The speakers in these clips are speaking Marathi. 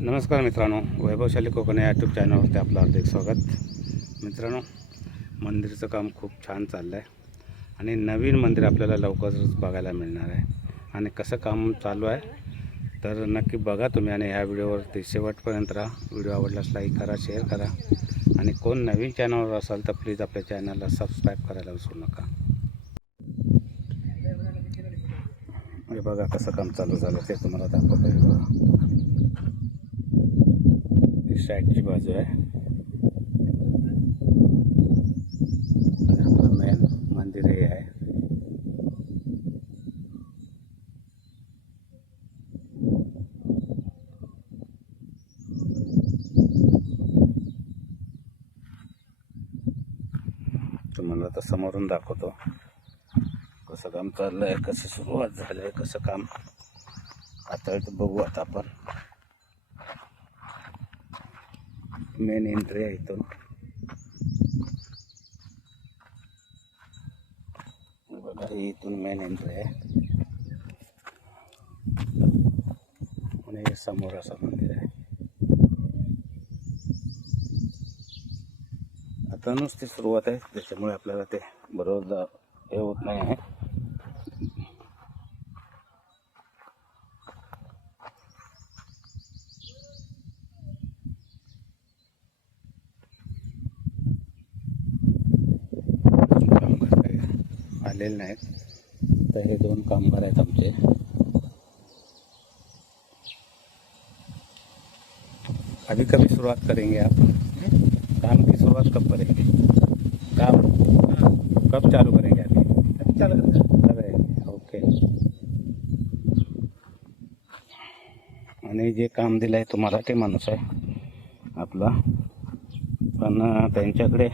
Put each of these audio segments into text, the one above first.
नमस्कार मित्रांनो, वैभवशाली कोकण या यूट्यूब चॅनलवरती आपलं हार्दिक स्वागत। मित्रांनो, मंदिरचं काम खूप छान चाललं आहे आणि नवीन मंदिर आपल्याला लवकरच बघायला मिळणार आहे। आणि कसं काम चालू आहे तर नक्की बघा तुम्ही आणि ह्या व्हिडिओवरती शेवटपर्यंत राहा। व्हिडिओ आवडल्यास लाईक करा, शेअर करा आणि कोण नवीन चॅनलवर असाल तर प्लीज आपल्या चॅनलला सबस्क्राईब करायला विसरू नका। हे बघा कसं काम चालू झालं ते तुम्हाला दाखवतो आहे। बघा, साईडची बाजू आहे, आपलं मेन मंदिर हे आहे। तुम्हाला तर समोरून दाखवतो कसं काम चाललंय, कसं सुरुवात झालंय, कसं काम आता बघू। आता आपण मेन एंट्री आहे इथून। बघा, ही इथून मेन एंट्री आहे आणि हे समोर असं मंदिर आहे। आता नुसती सुरुवात आहे त्याच्यामुळे आपल्याला ते बरोबर हे होत नाही आहे। कामगार काही आलेले नाहीत, तर हे दोन कामगार आहेत आमचे। अभी कभी शुरुआत करेंगे आप? काम की शुरुआत कब करेंगे? काम कब चालू करेंगे? अभी चालू करेंगे। ओके। आणि जे काम दिलं आहे तुम्हाला ते माणूस आहे आपला, पण त्यांच्याकडे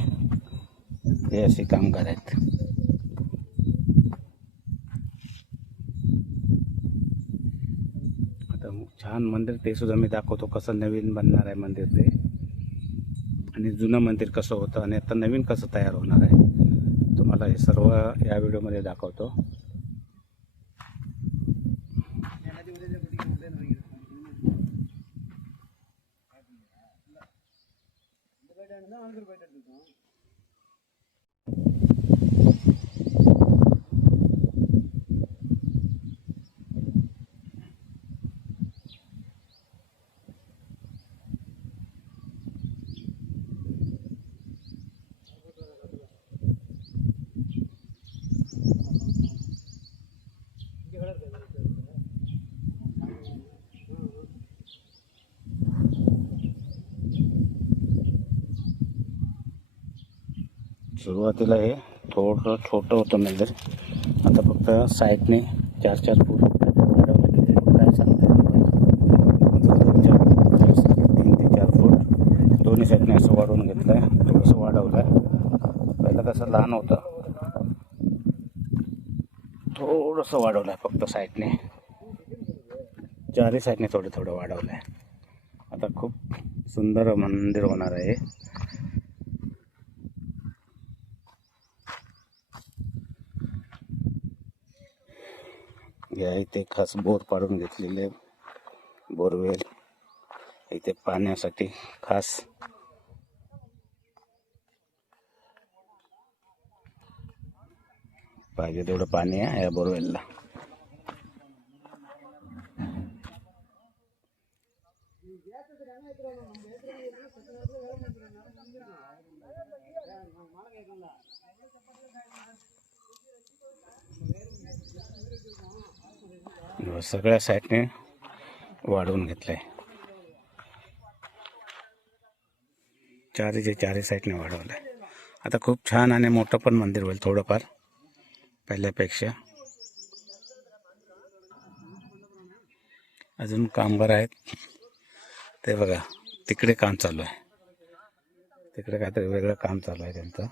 हे असे कामगार आहेत। आता छान मंदिर ते सुद्धा मी दाखवतो, कसं नवीन बनणार आहे मंदिर ते, आणि जुनं मंदिर कसं होतं आणि आता नवीन कसं तयार होणार आहे तुम्हाला हे सर्व या व्हिडिओमध्ये दाखवतो। सुरुवातीला हे थोडं छोटं होतं मंदिर, आता फक्त साईडने 4-4 फूट वाढवलं। किती फूट काय सांगता येईल, 3 ते 4 फूट दोन्ही साईडने असं वाढवून घेतलं आहे, थोडंसं वाढवलं आहे। पहिलं कसं लहान होतं, थोडंसं वाढवलं आहे फक्त साईडने, चारही साईडने थोडं थोडं वाढवलं आहे। आता खूप सुंदर मंदिर होणार आहे। या इथे खास बोर पाडून घेतलेले, बोरवेल इथे पाण्यासाठी खास पाहिजे तेवढं पाणी आहे या बोरवेलला। सगळ्या साईडने वाढवून घेतलंय, चारी साईडने वाढवलंय। आता खूप छान आणि मोठं पण मंदिर होईल थोडंफार पहिल्यापेक्षा। अजून कामगार आहेत ते बघा, तिकडे काम चालू आहे, तिकडे काहीतरी वेगळं काम चालू आहे त्यांचं।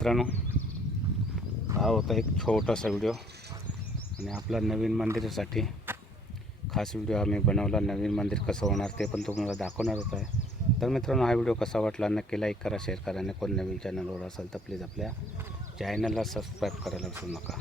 मित्रांनो, हा होता एक छोटासा व्हिडिओ आणि आपला नवीन मंदिरासाठी खास व्हिडिओ आम्ही बनवला। नवीन मंदिर कसं होणार ते पण तुम्हाला दाखवणारच आहे। तर मित्रांनो, हा व्हिडिओ कसा वाटला नक्की लाईक करा, शेअर करा आणि कोण नवीन चॅनलवर असेल तर प्लीज आपल्या चॅनलला सबस्क्राईब करायला विसरू नका.